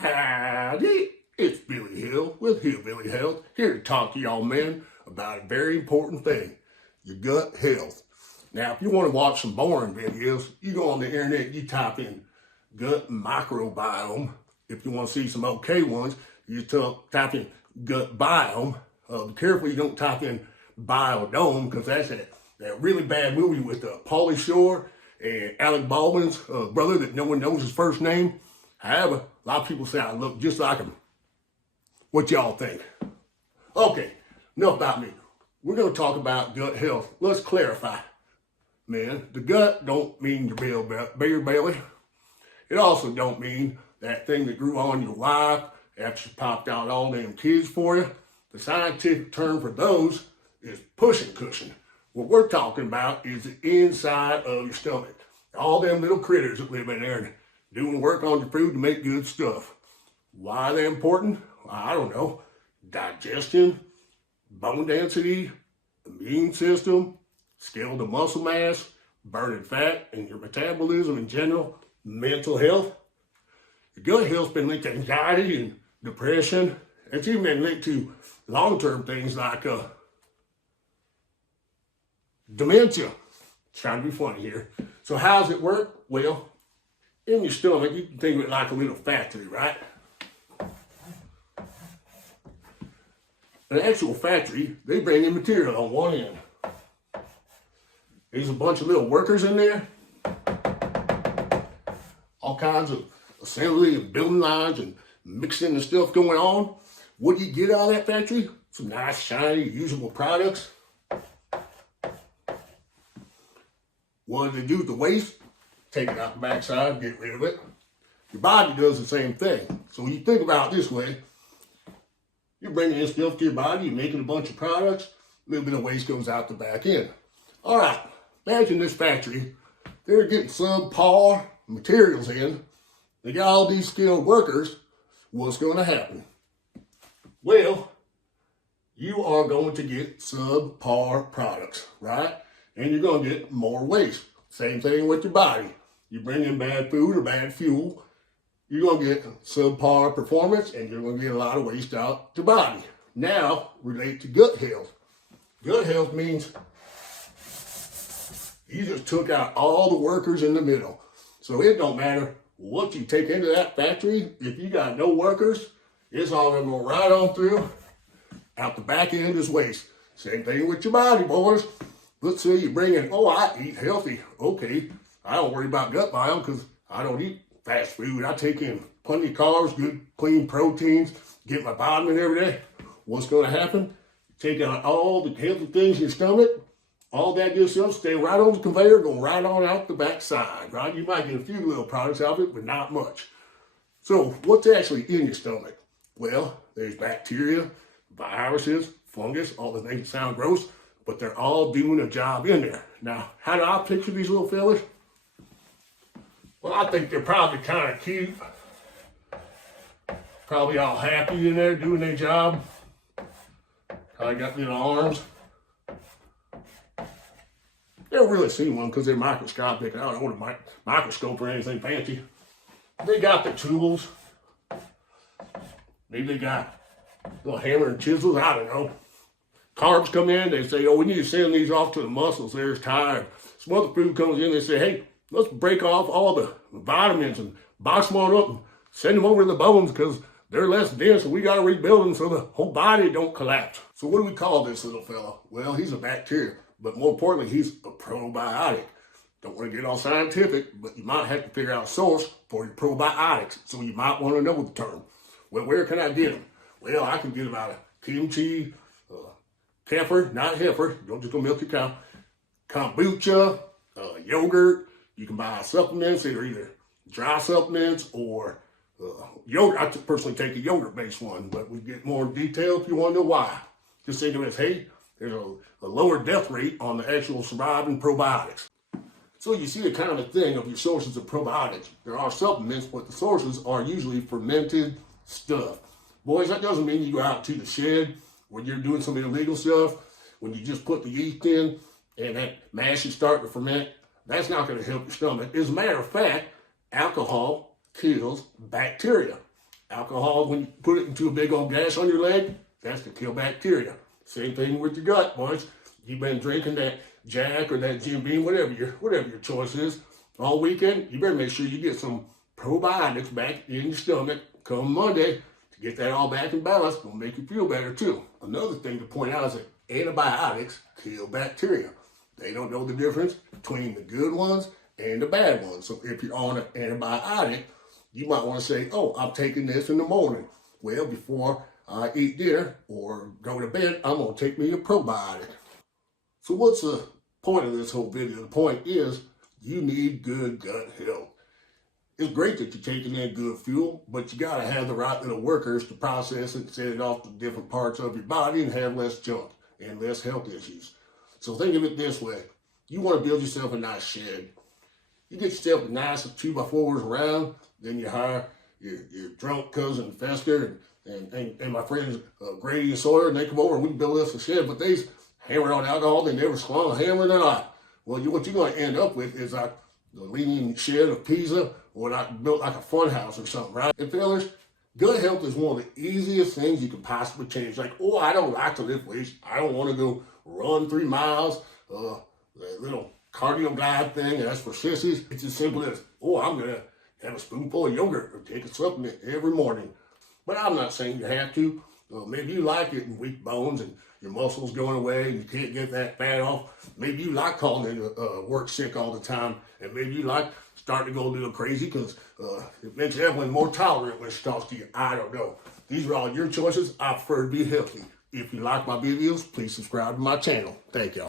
Howdy, it's Billy Hill with Hillbilly Health, here to talk to y'all men about a very important thing, your gut health. Now, if you want to watch some boring videos, you go on the internet, you type in gut microbiome. If you want to see some okay ones, you type in gut biome. Be careful you don't type in biodome, because that's that really bad movie with Pauly Shore and Alec Baldwin's brother that no one knows his first name. However, a lot of people say I look just like him. What y'all think? Okay, enough about me. We're going to talk about gut health. Let's clarify. Man, the gut don't mean your beer belly. It also don't mean that thing that grew on your wife after she popped out all them kids for you. The scientific term for those is pushing cushion. What we're talking about is the inside of your stomach. All them little critters that live in there and doing work on your food to make good stuff. Why are they important? I don't know. Digestion, bone density, immune system, skeletal muscle mass, burning fat, and your metabolism in general, mental health. Your gut health's been linked to anxiety and depression. It's even been linked to long-term things like dementia. Trying to be funny here. So how does it work? Well, in your stomach, you can think of it like a little factory, right? An actual factory, they bring in material on one end. There's a bunch of little workers in there. All kinds of assembly and building lines and mixing the stuff going on. What do you get out of that factory? Some nice, shiny, usable products. What do they do with the waste? Take it out the backside, get rid of it. Your body does the same thing. So when you think about it this way, you're bringing in stuff to your body, you're making a bunch of products, a little bit of waste goes out the back end. All right, imagine this factory. They're getting subpar materials in. They got all these skilled workers. What's going to happen? Well, you are going to get subpar products, right? And you're going to get more waste. Same thing with your body. You bring in bad food or bad fuel, you're going to get subpar performance and you're going to get a lot of waste out your body. Now, relate to gut health. Gut health means you just took out all the workers in the middle. So it don't matter what you take into that factory. If you got no workers, it's all going to go right on through. Out the back end is waste. Same thing with your body, boys. Let's say you bring in, I eat healthy. Okay, I don't worry about gut biome because I don't eat fast food. I take in plenty of carbs, good clean proteins, get my vitamin every day. What's going to happen? Take out all the healthy things in your stomach, all that good stuff, stay right on the conveyor, go right on out the backside, right? You might get a few little products out of it, but not much. So what's actually in your stomach? Well, there's bacteria, viruses, fungus, all the things that sound gross, but they're all doing a job in there. Now, how do I picture these little fellas? Well, I think they're probably kind of cute. Probably all happy in there doing their job. Probably got little arms. You don't really see one because they're microscopic. I don't want a microscope or anything fancy. They got the tools. Maybe they got a little hammer and chisels. I don't know. Carbs come in, they say, we need to send these off to the muscles. There's tired. Some other food comes in, they say, hey, let's break off all the vitamins and box them all up and send them over to the bones because they're less dense and we got to rebuild them so the whole body don't collapse. So what do we call this little fella? Well, he's a bacteria, but more importantly, he's a probiotic. Don't want to get all scientific, but you might have to figure out a source for your probiotics. So you might want to know the term. Well, where can I get them? Well, I can get them out of kimchi, kefir, not heifer, don't just go milk your cow, kombucha, yogurt. You can buy supplements that are either dry supplements or yogurt. I personally take a yogurt-based one, but we get more detail if you want to know why. Just think of it as, hey, there's a lower death rate on the actual surviving probiotics. So you see the kind of thing of your sources of probiotics. There are supplements, but the sources are usually fermented stuff. Boys, that doesn't mean you go out to the shed when you're doing some illegal stuff, when you just put the yeast in and that mash is starting to ferment. That's not going to help your stomach. As a matter of fact, alcohol kills bacteria. Alcohol, when you put it into a big old gash on your leg, that's to kill bacteria. Same thing with your gut, boys. You've been drinking that Jack or that Jim Beam, whatever your choice is, all weekend. You better make sure you get some probiotics back in your stomach come Monday to get that all back in balance. It'll make you feel better too. Another thing to point out is that antibiotics kill bacteria. They don't know the difference between the good ones and the bad ones. So if you're on an antibiotic, you might want to say, oh, I'm taking this in the morning. Well, before I eat dinner or go to bed, I'm going to take me a probiotic. So what's the point of this whole video? The point is you need good gut health. It's great that you're taking in good fuel, but you got to have the right little workers to process it and send it off to different parts of your body and have less junk and less health issues. So think of it this way. You want to build yourself a nice shed. You get yourself a nice 2x4s around, then you hire your drunk cousin Fester and my friends Grady and Sawyer, and they come over and we build us a shed, but they's hammered on alcohol, they never swung a hammer in their life. Well, what you're going to end up with is like the leaning shed of Pisa, or like built like a fun house or something, right? And fellas, gut health is one of the easiest things you can possibly change. Like, oh, I don't like to lift weights. I don't want to go run 3 miles, that little cardio guide thing, that's for sissies. It's as simple as, oh, I'm going to have a spoonful of yogurt or take a supplement every morning. But I'm not saying you have to. Maybe you like it in weak bones and your muscles going away and you can't get that fat off. Maybe you like calling in work sick all the time, and maybe you like starting to go a little crazy because it makes everyone more tolerant when she talks to you. I don't know. These are all your choices. I prefer to be healthy. If you like my videos, please subscribe to my channel. Thank y'all.